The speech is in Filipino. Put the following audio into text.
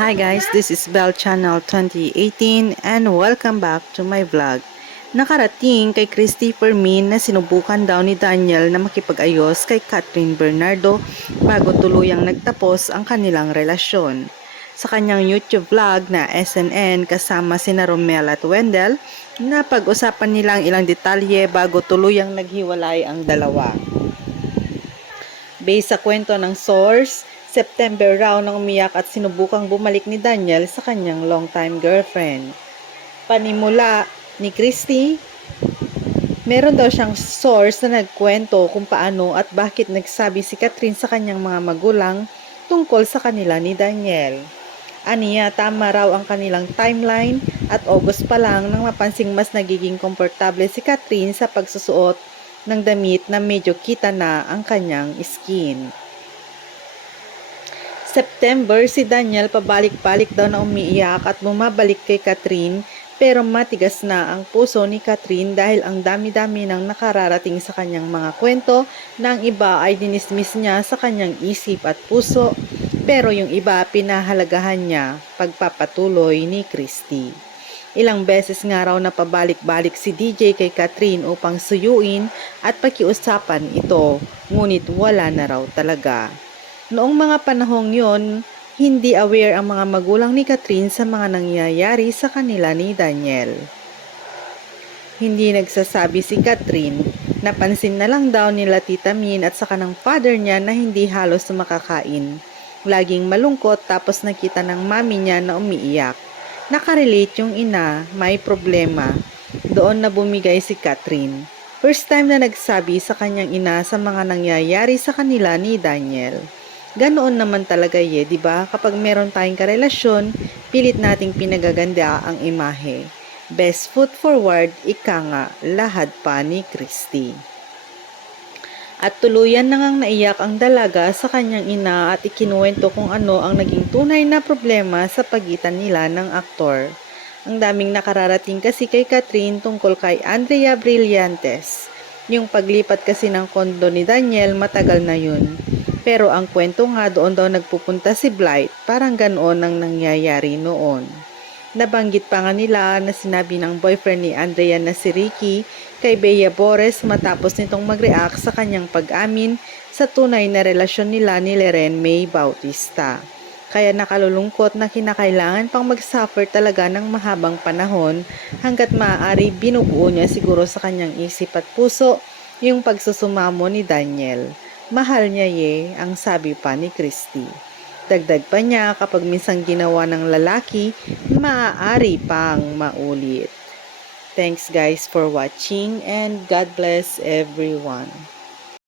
Hi guys, this is Bell Channel 2018 and welcome back to my vlog. Nakarating kay Christopher Min na sinubukan daw ni Daniel na makipag-ayos kay Catherine Bernardo bago tuluyang nagtapos ang kanilang relasyon. Sa kanyang YouTube vlog na SNN kasama sina Romel at Wendell, na pag-usapan nilang ilang detalye bago tuluyang naghiwalay ang dalawa. Based sa kwento ng source, September raw nang umiyak at sinubukang bumalik ni Daniel sa kanyang longtime girlfriend. Panimula ni Christy, meron daw siyang source na nagkwento kung paano at bakit nagsabi si Catherine sa kanyang mga magulang tungkol sa kanila ni Daniel. Aniya, tama raw ang kanilang timeline at August pa lang nang mapansing mas nagiging komportable si Catherine sa pagsusuot ng damit na medyo kita na ang kanyang skin. September, si Daniel pabalik-balik daw na umiiyak at bumabalik kay Catherine pero matigas na ang puso ni Catherine dahil ang dami-dami ng nakararating sa kanyang mga kwento na ang iba ay dinismiss niya sa kanyang isip at puso pero yung iba pinahalagahan niya pagpapatuloy ni Christy. Ilang beses nga raw na pabalik-balik si DJ kay Catherine upang suyuin at pakiusapan ito ngunit wala na raw talaga. Noong mga panahong yon, hindi aware ang mga magulang ni Catherine sa mga nangyayari sa kanila ni Daniel. Hindi nagsasabi si Catherine, napansin na lang daw nila Tita Min at saka ng father niya na hindi halos makakain. Laging malungkot tapos nakita ng mami niya na umiiyak. Nakarelate yung ina, may problema. Doon na bumigay si Catherine. First time na nagsabi sa kanyang ina sa mga nangyayari sa kanila ni Daniel. Ganoon naman talaga ye, di ba? Kapag meron tayong karelasyon, pilit nating pinagaganda ang imahe. Best foot forward, ika nga, lahad pa ni Christy. At tuluyan na ngang naiyak ang dalaga sa kanyang ina at ikinuwento kung ano ang naging tunay na problema sa pagitan nila ng aktor. Ang daming nakararating kasi kay Catherine tungkol kay Andrea Brillantes. Yung paglipat kasi ng kondo ni Daniel matagal na yun. Pero ang kwento nga doon daw nagpupunta si Blight, parang ganoon ang nangyayari noon. Nabanggit pa nga nila na sinabi ng boyfriend ni Andrea na si Ricky kay Bea Bores matapos nitong mag-react sa kanyang pag-amin sa tunay na relasyon nila ni Leren May Bautista. Kaya nakalulungkot na kinakailangan pang mag-suffer talaga ng mahabang panahon hanggat maaari binubuo niya siguro sa kanyang isip at puso yung pagsusumamo ni Daniel. Mahal niya ye, ang sabi pa ni Christy. Dagdag pa niya kapag minsan ginawa ng lalaki, maaari pang maulit. Thanks guys for watching and God bless everyone.